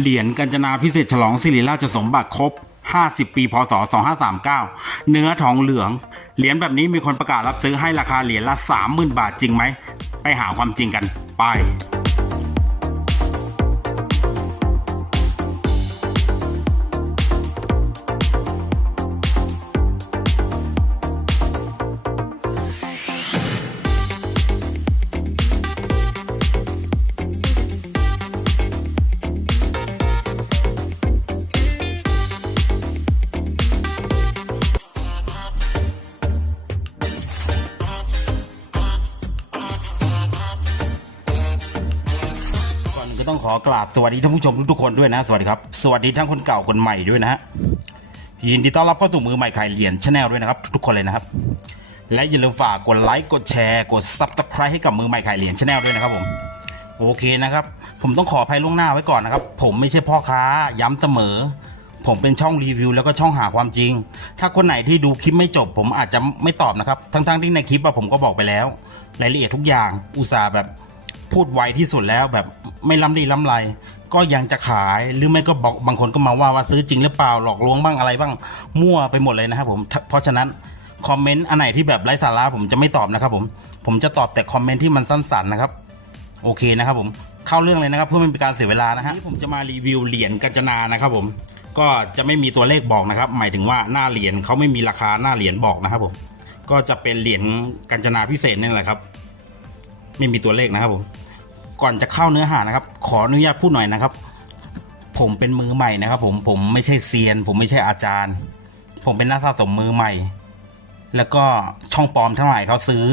เหรียญกัญจนาพิเศษฉลองสิริราชสมบัติครบ 50 ปี พศ 2539 เนื้อทองเหลือง เหรียญแบบนี้มีคนประกาศรับซื้อให้ราคาเหรียญละ 30,000 บาทจริงไหม ไปหาความจริงกัน ไป ขอกราบสวัสดีท่านผู้ชมทุกๆคนด้วยนะ สวัสดีครับ สวัสดีทั้งคนเก่าคนใหม่ด้วยนะฮะยินดีต้อนรับเข้าสู่มือใหม่ขายเหรียญชาแนลด้วยนะครับ ทุกคนเลยนะครับ และอย่าลืมฝากกดไลค์กดแชร์กดซับสไครต์ให้กับมือใหม่ขายเหรียญชาแนลด้วยนะครับผมโอเคนะครับ ผมต้องขออภัยล่วงหน้าไว้ก่อนนะครับ ผมไม่ใช่พ่อค้าย้ำเสมอ ผมเป็นช่องรีวิว แล้วก็ช่องหาความจริง ถ้าคนไหนที่ดูคลิปไม่จบ ผมอาจจะไม่ตอบนะครับ ทั้งๆที่ในคลิปผมก็บอกไปแล้ว รายละเอียดทุกอย่างอุตส่าห์แบบพูดไวที่สุดแล้วแบบ ไม่ล้ำดีล้ำไรก็ยังจะขายหรือไม่ก็บอกบางคนก็มาว่าว่าซื้อจริงหรือเปล่าหลอกลวงบ้างอะไรบ้างมั่วไปหมดเลยนะครับผมเพราะฉะนั้นคอมเมนต์อันไหนที่แบบไร้สาระผมจะไม่ตอบนะครับผมผมจะตอบแต่คอมเมนต์ที่มันสั้นๆนะครับโอเคนะครับผมเข้าเรื่องเลยนะครับเพื่อไม่เป็นการเสียเวลานะฮะผมจะมารีวิวเหรียญกัญจนานะครับผมก็จะไม่มีตัวเลขบอกนะครับ หมายถึงว่าหน้าเหรียญเขาไม่มีราคาหน้าเหรียญบอกนะครับผมก็จะเป็นเหรียญกัญจนาพิเศษนี่แหละครับ ไม่มีตัวเลขนะครับผม ก่อนจะเข้าเนื้อหานะครับ ขออนุญาตพูดหน่อยนะครับ ผมเป็นมือใหม่นะครับ ผมผมไม่ใช่เซียน ผมไม่ใช่อาจารย์ ผมเป็นนักสะสมมือใหม่ แล้วก็ช่องปลอมทั้งหลายเขาซื้อ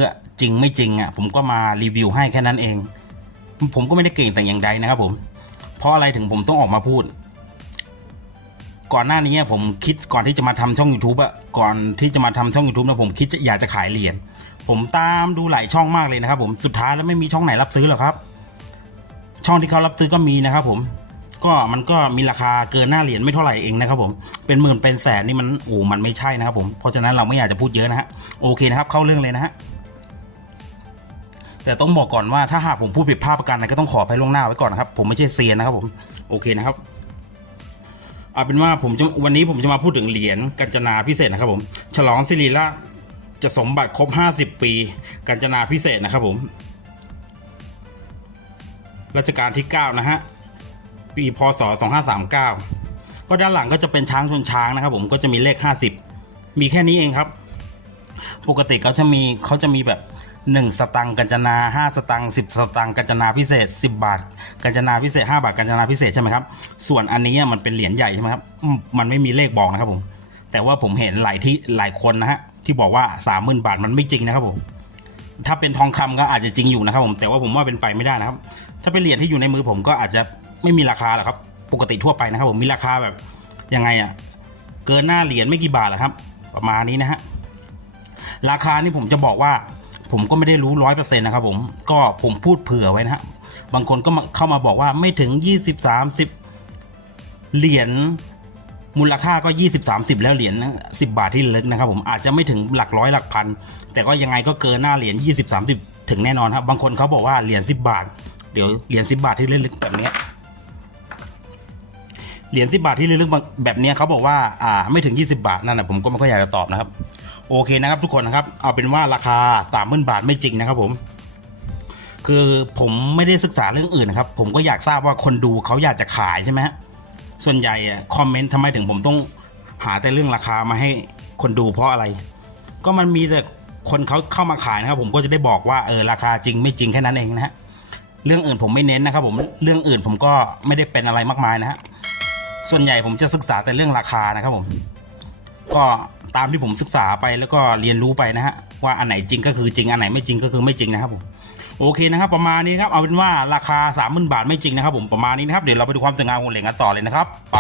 จริงไม่จริงอะ ผมก็มารีวิวให้แค่นั้นเอง ผมก็ไม่ได้เก่งแต่อย่างใดนะครับ ผม เพราะอะไรถึงผมต้องออกมาพูด ก่อนหน้านี้ผมคิดก่อนที่จะมาทำช่อง YouTube อะก่อนที่จะมาทำช่อง YouTube นะผมคิดจะอยากจะขายเหรียญผมตามดูหลายช่องมากเลยนะครับ ผมสุดท้ายแล้วไม่มีช่องไหนรับซื้อหรอกครับ ช่องที่เขารับซื้อก็มีนะครับผม ก็มันก็มีราคาเกินหน้าเหรียญไม่เท่าไหร่เองนะครับ ผม เป็นหมื่นเป็นแสนนี่มันโอ้มันไม่ใช่นะครับ ผม เพราะฉะนั้นเราไม่อยากจะพูดเยอะนะฮะ โอเคนะครับ เข้าเรื่องเลยนะฮะแต่ต้องบอกก่อนว่าถ้าหากผมพูดผิดพลาดประการใดก็ต้องขออภัยล่วงหน้าไว้ก่อนนะครับ ผมไม่ใช่เซียนนะครับผมโอเคนะครับเอาเป็นว่าผมจะวันนี้ผมจะมาพูดถึงเหรียญกัญจนาพิเศษนะครับ ผม ฉลองสิริราชจะสมบัติครบ 50 ปี กัญจนาพิเศษนะครับ ผม รัชกาลที่ 9 นะฮะ ปีพศ 2539 ก็ด้านหลังก็จะเป็นช้างชนช้างนะครับผมก็จะมีเลข 50 มีแค่นี้เองครับ ปกติเขาจะมีเขาจะมีแบบ 1 สตังค์กัญจนา 5 สตังค์10 สตังค์กัญจนาพิเศษ 10 บาท กัญจนาพิเศษ 5 บาทกัญจนาพิเศษใช่ไหมครับ ส่วนอันนี้มันเป็นเหรียญใหญ่ใช่ไหมครับมมันไม่มีเลขบอกนะครับผมแต่ว่าผมเห็นหลายที่หลายคนนะฮะที่บอกว่า 30,000 บาทมันไม่จริงนะครับผม ถ้าเป็นทองคำก็อาจจะจริงอยู่นะครับผมแต่ว่าผมว่าเป็นไปไม่ได้นะครับ ถ้าเป็นเหรียญที่อยู่ในมือผมก็อาจจะไม่มีราคาหรอกครับ ปกติทั่วไปนะครับ ผมมีราคาแบบยังไงอะ่ะเกินหน้าเหรียญไม่กี่บาทหรอกครับ ประมาณนี้นะฮะราคานี่ผมจะบอกว่า ผมก็ไม่ได้รู้ร้อยเปอร์เซ็นต์นะครับผมก็ผมพูดเผื่อไว้นะฮะบางคนก็เข้ามาบอกว่าไม่ถึงยี่สิบสามสิบเหรียญ มูลค่าก็ 20 30 แล้วเหรียญ10 บาทที่ระลึกนะครับผมอาจจะไม่ถึงหลักร้อยหลักพัน แต่ก็ยังไงก็เกินหน้าเหรียญ20 30 ถึงแน่นอนครับ บางคนเขาบอกว่าเหรียญ10 บาท เดี๋ยวเหรียญ10 บาทที่ระลึกแบบนี้เหรียญ10 บาทที่ระลึกแบบนี้เขาบอกว่าอ่าไม่ถึง 20 บาทนั่นนะผมก็ไม่ค่อยอยากจะตอบนะครับ โอเคนะครับทุกคนนะครับ เอาเป็นว่าราคา30,000บาทไม่จริงนะครับผมคือผมไม่ได้ศึกษาเรื่องอื่นนะครับ ผมก็อยากทราบว่าคนดูเขาอยากจะขายใช่ไหมฮะ ส่วนใหญ่อะคอมเมนต์ทำไมถึงผมต้องหาแต่เรื่องราคามาให้คนดูเพราะอะไร ก็มันมีแต่คนเขาเข้ามาขายนะครับ ผมก็จะได้บอกว่าเออราคาจริงไม่จริงแค่นั้นเองนะฮะเรื่องอื่นผมไม่เน้นนะครับ ผมเรื่องอื่นผมก็ไม่ได้เป็นอะไรมากมายนะฮะส่วนใหญ่ผมจะศึกษาแต่เรื่องราคานะครับผม ก็ตามที่ผมศึกษาไปแล้วก็เรียนรู้ไปนะฮะว่าอันไหนจริงก็คือจริงอันไหนไม่จริงก็คือไม่จริงนะครับผม โอเคนะครับ ประมาณนี้ครับเอาเป็นว่าราคา 3 0,000 บาทไม่จริงนะครับผมประมาณนี้นะครับเดี๋ยวเราไปดูความสวยงามของเหรียญกันต่อเลยนะครับไป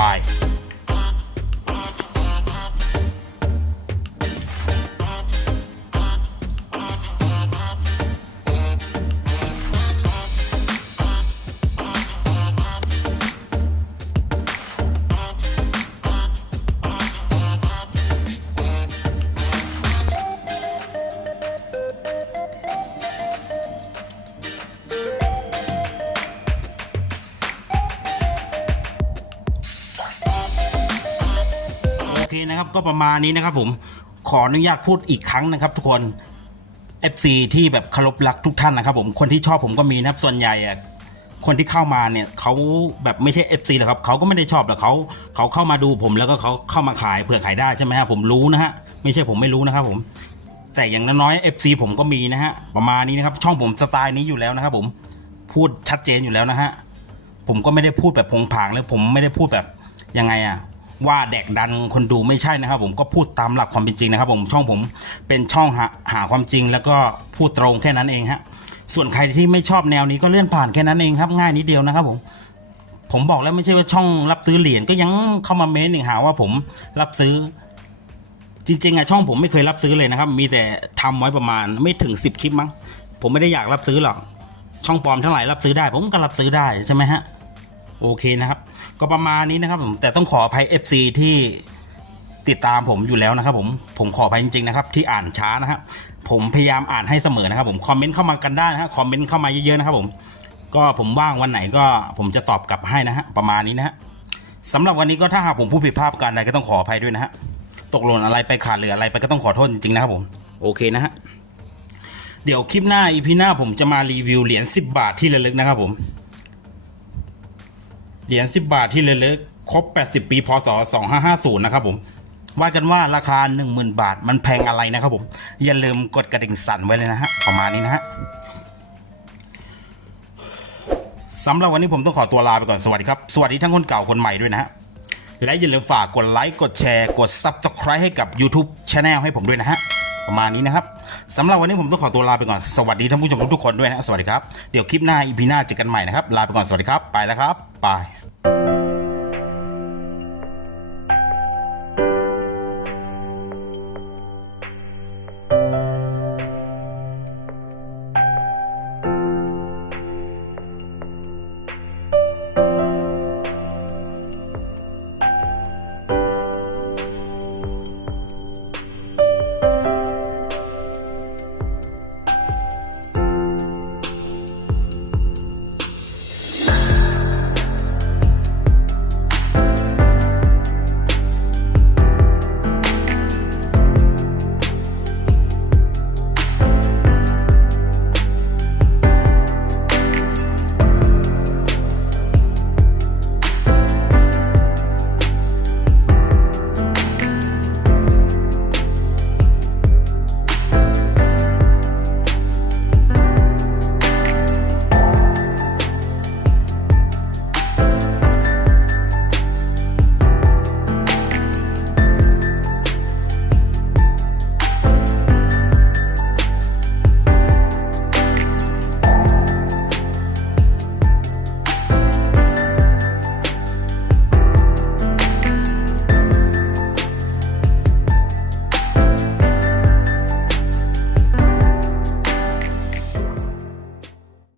เคนะครับก็ประมาณนี้นะครับผมขออนุญาตพูดอีกครั้งนะครับ ทุกคน FC ที่แบบเคารพรักทุกท่านนะครับ ผมคนที่ชอบผมก็มีนะครับส่วนใหญ่อะคนที่เข้ามาเนี่ยเขาแบบไม่ใช่ FC หรอกครับเขาก็ไม่ได้ชอบแต่เขาเขาเข้ามาดูผมแล้วก็เขาเข้ามาขายเผื่อขายได้ใช่ไหมฮะผมรู้นะฮะไม่ใช่ผมไม่รู้นะครับผม แต่อย่างน้อยๆ FC ผมก็มีนะฮะประมาณนี้นะครับ ช่องผมสไตล์นี้อยู่แล้วนะครับผมพูดชัดเจนอยู่แล้วนะฮะผมก็ไม่ได้พูดแบบพงผางเลยผมไม่ได้พูดแบบยังไงอะ ว่าแดกดันคนดูไม่ใช่นะครับ ผมก็พูดตามหลักความเป็นจริงนะครับ ผมช่องผมเป็นช่องหาหาความจริง แล้วก็พูดตรงแค่นั้นเองฮะส่วนใครที่ไม่ชอบแนวนี้ก็เลื่อนผ่านแค่นั้นเองครับ ง่ายนิดเดียวนะครับผมผมบอกแล้วไม่ใช่ว่าช่องรับซื้อเหรียญก็ยังเข้ามาเม้นหนึ่งหาว่าผมรับซื้อ จริงๆอะช่องผมไม่เคยรับซื้อเลยนะครับ มีแต่ทำไว้ประมาณไม่ถึงสิบคลิปมั้งผมไม่ได้อยากรับซื้อหรอกช่องปลอมเท่าไหร่รับซื้อได้ ผมก็รับซื้อได้ใช่ไหมฮะโอเคนะครับ ก็ประมาณนี้นะครับผมแต่ต้องขออภัย FC ที่ติดตามผมอยู่แล้วนะครับผมผมขออภัยจริงๆนะครับที่อ่านช้านะครับผมพยายามอ่านให้เสมอนะครับผมคอมเมนต์เข้ามากันได้นะฮะคอมเมนต์เข้ามาเยอะๆนะครับผมก็ผมว่างวันไหนก็ผมจะตอบกลับให้นะฮะประมาณนี้นะฮะสำหรับวันนี้ก็ถ้าหากผมพูดผิดพลาดการใดก็ต้องขออภัยด้วยนะฮะตกหล่นอะไรไปขาดเหลืออะไรไปก็ต้องขอโทษจริงๆนะครับผมโอเคนะฮะเดี๋ยวคลิปหน้าอีพีหน้าผมจะมารีวิวเหรียญ10 บาทที่ระลึกนะครับผม เหรียญ 10 บาทที่ระลึกครบ 80 ปี พศ 2550 นะครับผม ว่ากันว่าราคา 10,000 บาทมันแพงอะไรนะครับผม อย่าลืมกดกระดิ่งสั่นไว้เลยนะฮะ ประมาณนี้นะฮะสำหรับวันนี้ผมต้องขอตัวลาไปก่อน สวัสดีครับ สวัสดีทั้งคนเก่าคนใหม่ด้วยนะฮะ และอย่าลืมฝากกดไลค์ กดแชร์ กด Subscribe ให้กับ YouTube Channel ให้ผมด้วยนะฮะ ประมาณนี้นะครับสำหรับวันนี้ผมต้องขอตัวลาไปก่อน สวัสดีท่านผู้ชมทุกคนด้วยนะ สวัสดีครับ เดี๋ยวคลิปหน้า EP หน้าเจอกันใหม่นะครับ ลาไปก่อน สวัสดีครับ ไปแล้วครับ บาย thank you